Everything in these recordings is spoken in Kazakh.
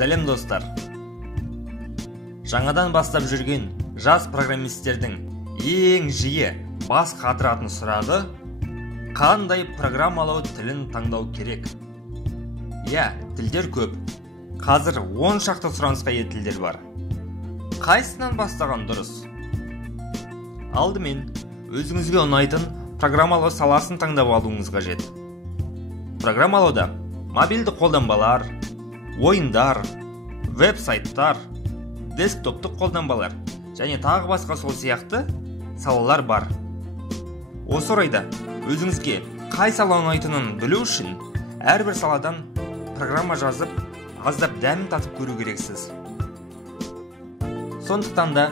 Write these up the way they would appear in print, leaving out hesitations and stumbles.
Сәлем достар. Жаңадан бастап жүрген жас программисттердің ең жиі бас қатыратын сұрағы қандай программалау тілін таңдау керек? Тілдер көп. Қазір 10 шақты сұранысқа ие тілдер бар. Қайсынан бастаған дұрыс? Алдымен өзіңізге ұнайтын программалау саласын таңдап алуыңыз қажет. Программалауда мобильді қолданбалар, ойындар, веб-сайттар, десктоптық қолданбалар және тағы басқа сол сияқты салалар бар. Осы орайда өзіңізге қай сала ұнайтынын білу үшін әрбір саладан программа жазып, аздап дәмін татып көру керексіз. Сондықтан да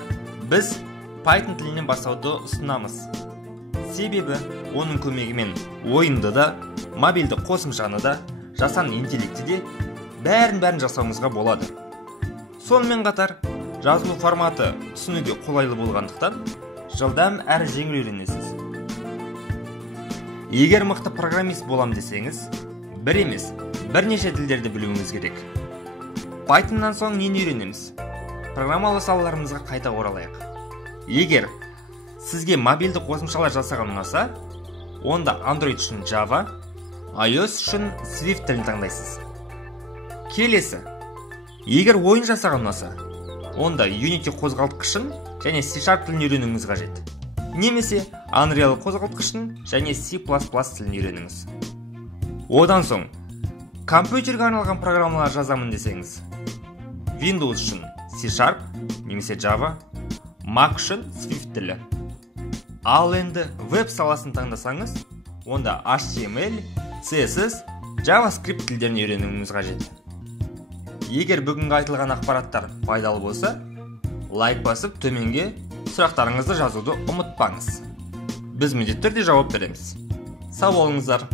біз Python тілінен бастауды ұсынамыз. Себебі оның көмегімен ойынды да, мобильді қосымшаны да, жасанды интеллекті де бәрін жасауыңызға болады. Сонымен қатар, жазылу форматы түсінуге қолайлы болғандықтан, жылдам әрі жеңіл үйренесіз. Егер мықты программист болам десеңіз, бір емес, бірнеше тілдерді білуіңіз керек. Pythonнан соң нені үйренеміз? Программалау салаларымызға қайта оралайық. Егер сізге мобильді қосымшалар жасаған ұнаса, онда Android үшін Java, iOS үшін Swift тілін таңдайсыз. Келесі, егер ойын жасаған ұнаса, онда Unity қозғалтқышын және C# тілін үйренуіңіз қажет. Немесе Unreal қозғалтқышын және C++ тілін үйреніңіз. Одан соң, компьютерге арналған программалар жазамын десеңіз, Windows үшін C# немесе Java, Mac үшін Swift тілі. Ал енді веб саласын таңдасаңыз, онда HTML, CSS, JavaScript тілдерін үйренуіңіз қажет. Егер бүгінгі айтылған ақпараттар пайдалы болса, лайк басып төменге сұрақтарыңызды жазуды ұмытпаңыз. Біз міндетті түрде жауап береміз. Сау болыңыздар.